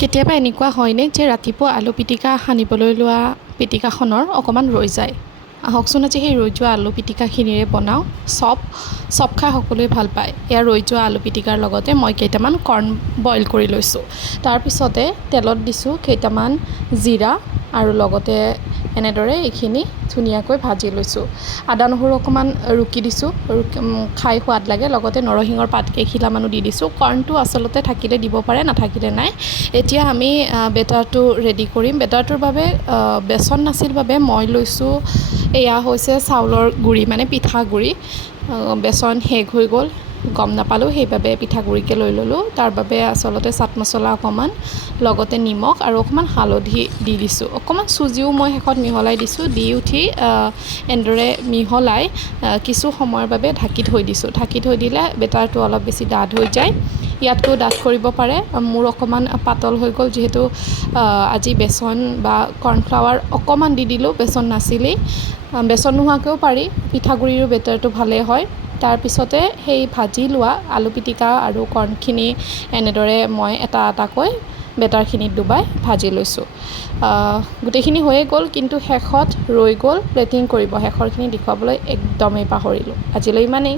কেতিয়াবা এনেকুৱা হয়নে যে ৰাতিপুৱা আলু পিটিকা সানিবলৈ লোৱা পিটিকাখনৰ অকণমান ৰৈ যায়। আহকচোন আজি সেই ৰৈ যোৱা আলু পিটিকাখিনিৰে বনাওঁ চপ খাই সকলোৱে ভাল পায়। এয়া ৰৈ যোৱা আলু পিটিকাৰ লগতে মই কেইটামান কৰ্ণ বইল কৰি লৈছোঁ। তাৰপিছতে তেলত দিছোঁ কেইটামান জিৰা আৰু লগতে এনেদৰে এইখিনি ধুনীয়াকৈ ভাজি লৈছোঁ। আদা নহৰু অকণমান ৰুকি দিছোঁ, খাই সোৱাদ লাগে। লগতে নৰসিংহৰ পাত কেইখিলামানো দি দিছোঁ। কৰ্ণটো আচলতে থাকিলে দিব পাৰে, নাথাকিলে নাই। এতিয়া আমি বেটাৰটো ৰেডি কৰিম। বেটাৰটোৰ বাবে বেচন নাছিল বাবে মই লৈছোঁ, এয়া হৈছে চাউলৰ গুড়ি মানে পিঠাগুড়ি। বেচন শেষ হৈ গ'ল, গম নাপালোঁ, সেইবাবে পিঠাগুড়িকে লৈ ল'লোঁ। তাৰ বাবে আচলতে চাট মছলা অকণমান, লগতে নিমখ আৰু অকণমান হালধি দি দিছোঁ। অকণমান চুজিও মই শেষত মিহলাই দিছোঁ। দি উঠি এনেদৰে মিহলাই কিছু সময়ৰ বাবে ঢাকি থৈ দিছোঁ। ঢাকি থৈ দিলে বেটাৰটো অলপ বেছি ডাঠ হৈ যায়। ইয়াতকৈ ডাঠ কৰিব পাৰে। মোৰ অকণমান পাতল হৈ গ'ল যিহেতু আজি বেচন বা কৰ্ণফ্লাৱাৰ অকণমান দি দিলোঁ, বেচন নাছিলেই। বেচন নোহোৱাকৈও পাৰি, পিঠাগুড়িৰো বেটাৰটো ভালেই হয়। তাৰপিছতে সেই ভাজি লোৱা আলু পিটিকা আৰু কৰ্ণখিনি এনেদৰে মই এটা এটাকৈ বেটাৰখিনিত ডুবাই ভাজি লৈছোঁ। গোটেইখিনি হৈয়ে গ'ল, কিন্তু শেষত ৰৈ গ'ল প্লেটিং কৰিব। শেষৰখিনি দেখুৱাবলৈ একদমেই পাহৰিলোঁ। আজিলৈ ইমানেই।